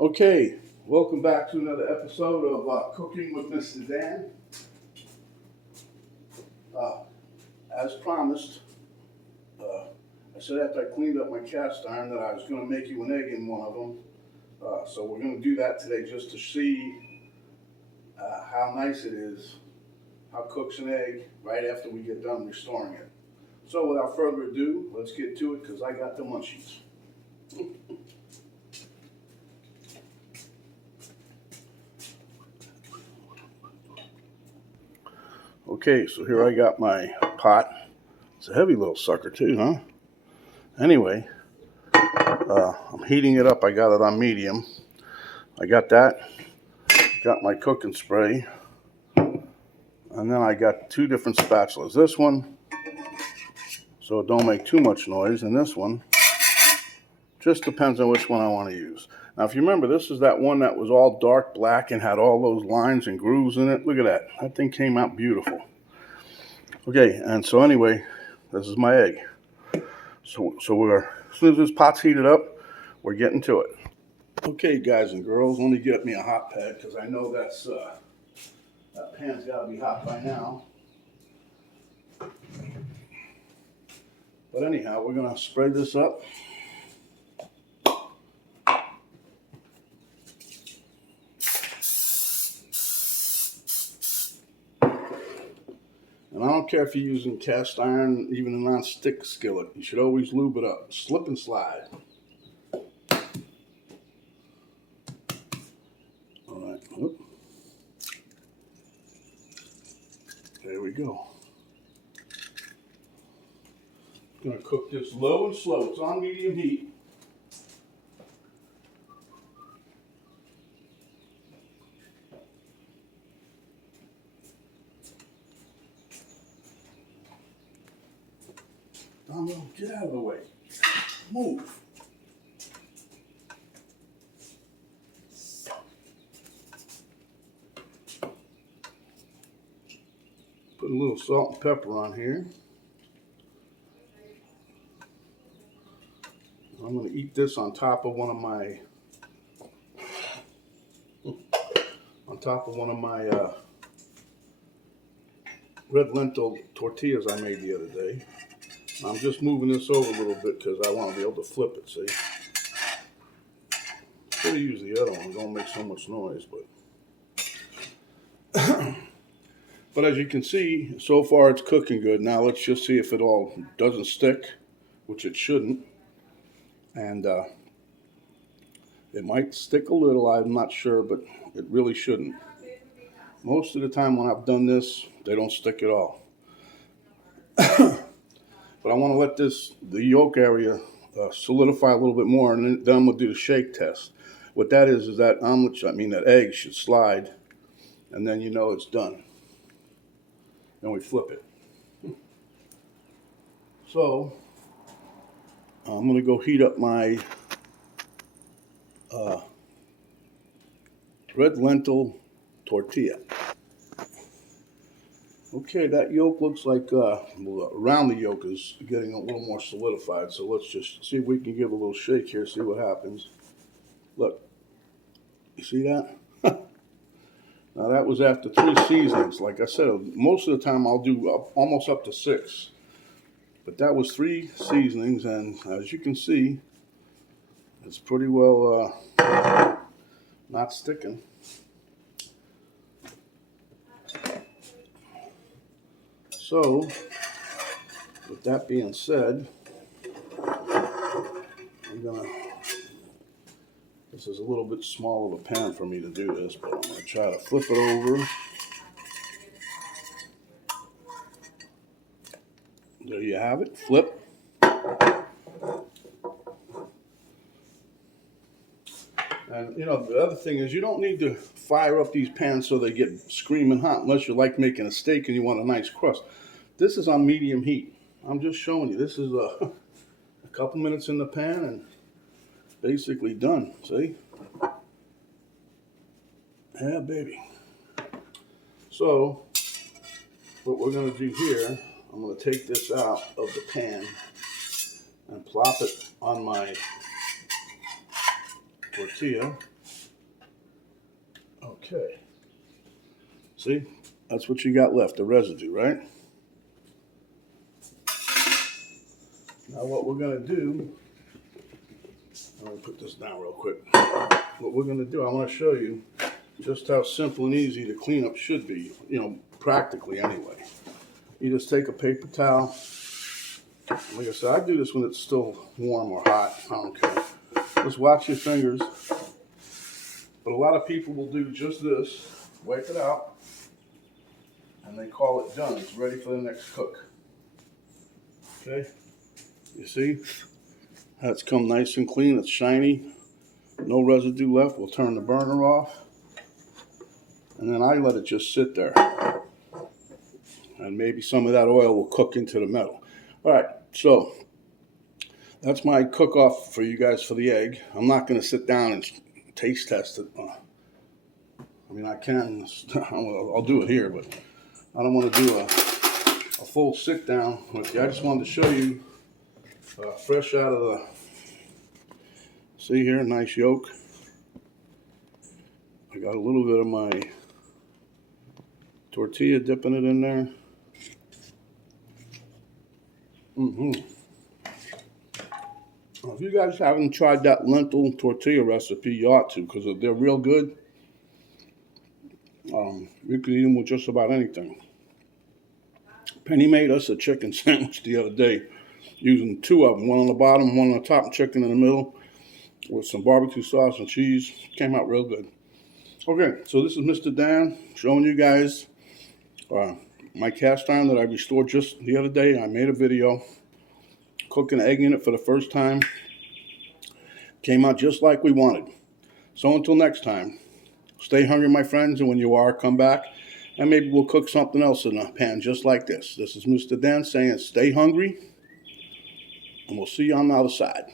Okay, welcome back to another episode of Cooking with Mr. Dan. As promised, I said after I cleaned up my cast iron that I was going to make you an egg in one of them. So we're going to do that today just to see how nice it is, how it cooks an egg right after we get done restoring it. So without further ado, let's get to it because I got the munchies. Okay, so here I got my pot. It's a heavy little sucker too, huh? Anyway, I'm heating it up. I got it on medium. I got that. Got my cooking spray. And then I got two different spatulas. This one, so it don't make too much noise, and this one, just depends on which one I want to use. Now, if you remember, this is that one that was all dark black and had all those lines and grooves in it. Look at that. That thing came out beautiful. Okay, and so anyway, this is my egg. So we're, as soon as this pot's heated up, we're getting to it. Okay, guys and girls, let me get me a hot pad because I know that pan's got to be hot by now. But anyhow, we're going to spray this up. And I don't care if you're using cast iron, even a non-stick skillet. You should always lube it up. Slip and slide. All right. Oop. There we go. I'm going to cook this low and slow. It's on medium heat. Domino, get out of the way. Move. Put a little salt and pepper on here. I'm going to eat this on top of one of my red lentil tortillas I made the other day. I'm just moving this over a little bit because I want to be able to flip it, see? Should have used the other one, don't make so much noise, but but as you can see, so far it's cooking good. Now let's just see if it all doesn't stick, which it shouldn't. And it might stick a little, I'm not sure, but it really shouldn't. Most of the time when I've done this, they don't stick at all. But I want to let the yolk area solidify a little bit more, and then I'm going to do the shake test. What that is that that egg should slide, and then you know it's done. Then we flip it. So I'm going to go heat up my red lentil tortilla. Okay, that yolk looks like around the yolk is getting a little more solidified. So let's just see if we can give a little shake here, see what happens. Look, you see that? Now that was after 3 seasonings. Like I said, most of the time I'll do almost up to 6. But that was 3 seasonings, and as you can see, it's pretty well not sticking. So, with that being said, this is a little bit small of a pan for me to do this, but I'm going to try to flip it over. There you have it, flip. And you know, the other thing is you don't need to fire up these pans so they get screaming hot unless you like making a steak and you want a nice crust. This is on medium heat. I'm just showing you. This is a couple minutes in the pan and basically done. See? Yeah, baby. So, what we're going to do here, I'm going to take this out of the pan and plop it on my tortilla. Okay. See, that's what you got left, the residue, right? Now what we're gonna do, I'm gonna put this down real quick. What we're gonna do, I wanna show you just how simple and easy the cleanup should be, practically anyway. You just take a paper towel. Like I said, I do this when it's still warm or hot, I don't care. Just watch your fingers. But a lot of people will do just this, wipe it out, and they call it done. It's ready for the next cook. Okay? You see? How it's come nice and clean, it's shiny, no residue left. We'll turn the burner off. And then I let it just sit there. And maybe some of that oil will cook into the metal. Alright, so that's my cook-off for you guys for the egg. I'm not going to sit down and taste test it. I mean, I can, I'll do it here, but I don't want to do a full sit down with you. I just wanted to show you fresh out of the, see here, nice yolk. I got a little bit of my tortilla, dipping it in there. Well, if you guys haven't tried that lentil tortilla recipe, you ought to, because they're real good. You can eat them with just about anything. Penny made us a chicken sandwich the other day using two of them, one on the bottom, one on the top, chicken in the middle, with some barbecue sauce and cheese. Came out real good. Okay, so this is Mr. Dan showing you guys my cast iron that I restored just the other day. I made a video cooking egg in it for the first time. Came out just like we wanted. So until next time, stay hungry, my friends, and when you are, come back, and maybe we'll cook something else in a pan just like this. This is Mr. Dan saying stay hungry, and we'll see you on the other side.